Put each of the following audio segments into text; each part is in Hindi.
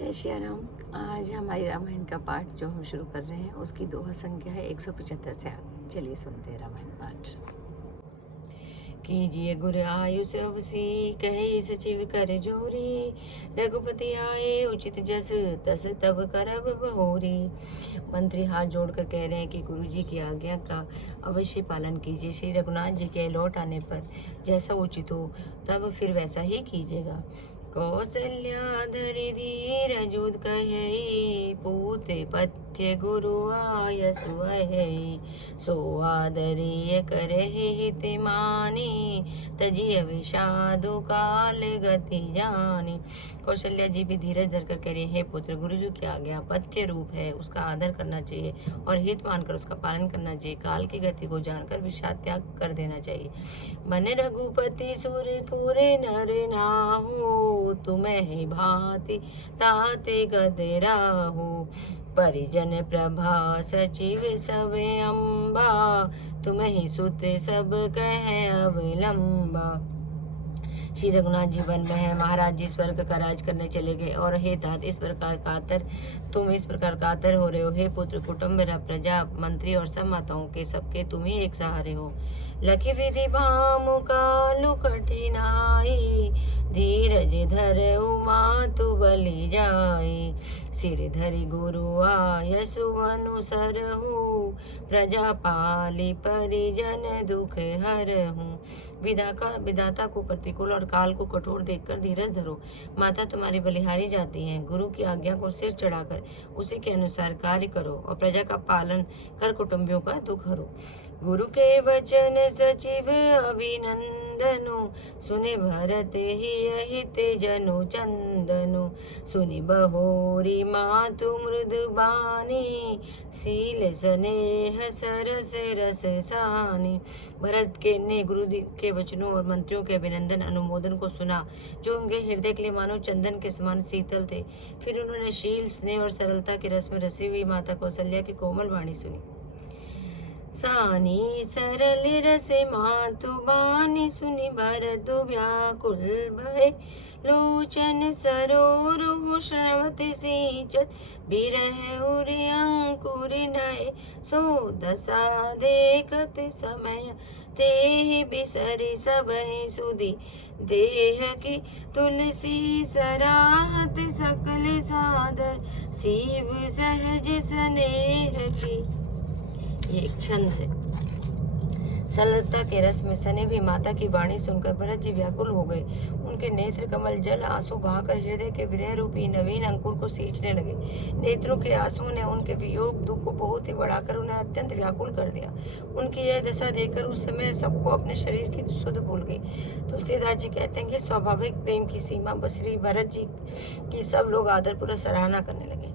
जय श्री राम। आज हमारी रामायण का पाठ जो हम शुरू कर रहे हैं उसकी दोहा संख्या है 175 से आगे। चलिए सुनते हैं रामायण पाठ। कीजिए गुर आयुष अवसी कहे सचिव कर जोरी, रघुपति आए उचित जस तस तब करब बहोरी। मंत्री हाथ जोड़कर कह रहे हैं कि गुरु जी की आज्ञा का अवश्य पालन कीजिए। श्री रघुनाथ जी के लौट आने पर जैसा उचित हो तब फिर वैसा ही कीजिएगा। कौसल्या धरि धीर जुद कहि, पूते पथ्य गुरु आयसु अहि। सो आदरीय करहि हित मानी, तजिय विषादु काल गति जानी। कौशल्या जी भी धीरज धरकर कह रही, हे पुत्र, गुरु जी की आज्ञा पथ्य रूप है, उसका आदर करना चाहिए और हित मानकर उसका पालन करना चाहिए। काल की गति को जानकर विषाद त्याग कर देना चाहिए। मन रघुपति सूर्यपुरे नर नाहु, तुम्हें ही भांति ताते गदराहु। परिजन प्रभा सचिव सब अम्बा, तुम्हें ही सुत सब कह अवलंबा। श्री रघुनाथ जी वन में है, महाराज जी स्वर्ग का राज करने चले गए और हे तात तुम इस प्रकार कातर हो रहे हो। हे पुत्र, कुटुंब प्रजा मंत्री और सब माताओं के सबके तुम ही एक सहारे हो। लखी विधि भामु कालु कठिनाई, धीरज धर उमा तु बलि जाई। सिर धरि गुरु आयसु अनुसरहु, प्रजा पाली परिजन दुख हरहु। विधाता को प्रतिकूल और काल को कठोर देखकर धीरज धरो। माता तुम्हारी बलिहारी जाती हैं। गुरु की आज्ञा को सिर चढ़ाकर उसी के अनुसार कार्य करो और प्रजा का पालन कर कुटुंबियों का दुख हरो। गुरु के वचन सचिव अभिनंदनु, सुनि भरत ही अहित जनु चंदनु। सुनि बहोरी मातु मृदु बानी, सील स्नेह सरस रस सानी। भरत के ने गुरु के वचनों और मंत्रियों के अभिनंदन अनुमोदन को सुना, जो उनके हृदय के लिए मानो चंदन के समान शीतल थे। फिर उन्होंने शील, स्नेह और सरलता के रस में रसी हुई माता कौशल्या की कोमल वाणी सुनी। सानी सरल रस मातु बानी, सुनि भरत व्याकुल भय। लोचन सरोरु श्रवति सिंचत, बिरह उरि अंकुर नय। सो दशा देखत समय, तेहि बिसरि सबहि सुधि। देह की तुलसी सराहत, सकल सादर शिव सहज स्नेह की। ये एक छंद है। सरलता के रस में सने हुई माता की वाणी सुनकर भरत जी व्याकुल हो गए। उनके नेत्र कमल जल आंसू बहाकर हृदय के विरह रूपी नवीन अंकुर को सींचने लगे। नेत्रों के आंसुओं ने उनके वियोग दुख को बहुत ही बढ़ाकर उन्हें अत्यंत व्याकुल कर दिया। उनकी यह दशा देखकर उस समय सबको अपने शरीर की सुध भूल गई। तुलसीदास जी कहते हैं कि स्वाभाविक प्रेम की सीमा बसरी भरत जी की सब लोग आदरपूर्वक सराहना करने लगे।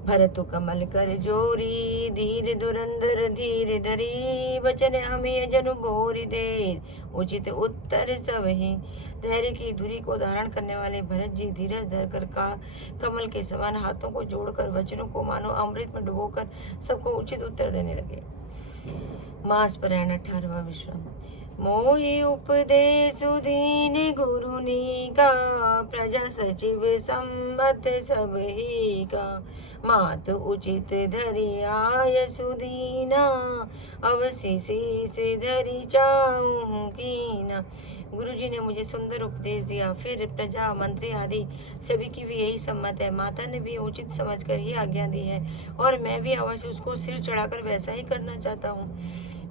भरतु कमल कर जोरी, धीर धुरंधर धीर धरी। वचन अमिय जनु भोरी देर, उचित उत्तर सब ही। धैर्य की धुरी को धारण करने वाले भरत जी धीरज धरकर का कमल के समान हाथों को जोड़कर वचनों को मानो अमृत में डुबोकर सबको उचित उत्तर देने लगे। मास परायण 18वां विश्राम। मोहि उपदेशु दीन गुरुनी का, प्रजा सचिव सम्मत सब ही का। मातु उचित धरि आयसु दीना, अवसि शीस धरि चाहूं कीना। गुरु जी ने मुझे सुंदर उपदेश दिया, फिर प्रजा मंत्री आदि सभी की भी यही सम्मत है। माता ने भी उचित समझकर ही आज्ञा दी है और मैं भी अवश्य उसको सिर चढ़ाकर वैसा ही करना चाहता हूँ।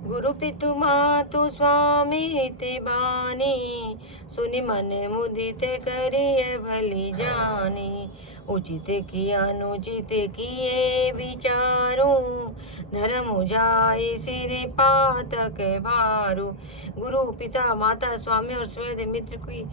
गुरु पितु मातु स्वामी हिते बानी, सुनि मन मुदित करिय भली जानी। उचित की अनुचित किए विचारू, धर्म जाय सिर पातक भारू। गुरु, पिता, माता, स्वामी और स्वयं मित्र की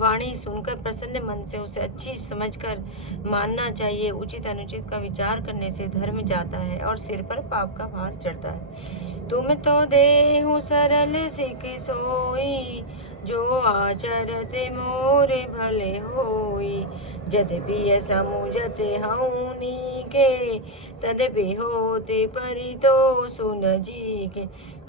वाणी सुनकर प्रसन्न मन से उसे अच्छी समझकर मानना चाहिए। उचित अनुचित का विचार करने से धर्म जाता है और सिर पर पाप का भार चढ़ता है। तुम तो देहु सरल सिख सोई, जो आचरते मोरे भले होई। यद्यपि समुझते हऊँ नीके, तद्यपि होते परि तो सुन जी के।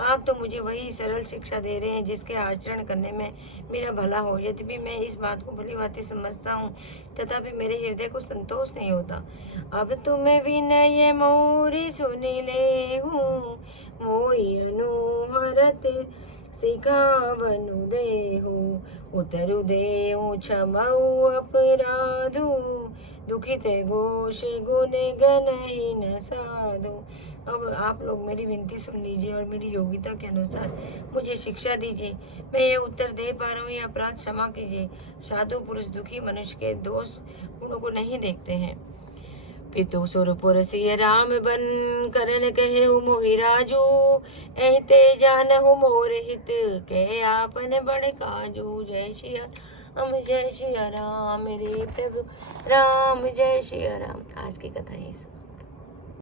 आप तो मुझे वही सरल शिक्षा दे रहे हैं जिसके आचरण करने में मेरा भला हो। यद्यपि मैं इस बात को भली भांति समझता हूँ, तथापि मेरे हृदय को संतोष नहीं होता। अब तुम विनय मोरी सुनि ले हूँ, मोहि अनुहरत सिखावनु देहु। उतरु देहु क्षमऊ अपराधु, दुखित घोष गुण गणहीन साधु। अब आप लोग मेरी विनती सुन लीजिए और मेरी योग्यता के अनुसार मुझे शिक्षा दीजिए। मैं ये उत्तर दे पा रहा हूँ, ये अपराध क्षमा कीजिए। साधु पुरुष दुखी मनुष्य के दोष गुणों को नहीं देखते हैं। पितु सुरपुर सिय राम बन करन कहे मोहि राजू, ऐते जानहु मोर हित कहे आपन बड़ काजू। जय श्री राम, जय श्री राम, मेरे प्रभु राम, जय श्री राम। आज की कथा यही।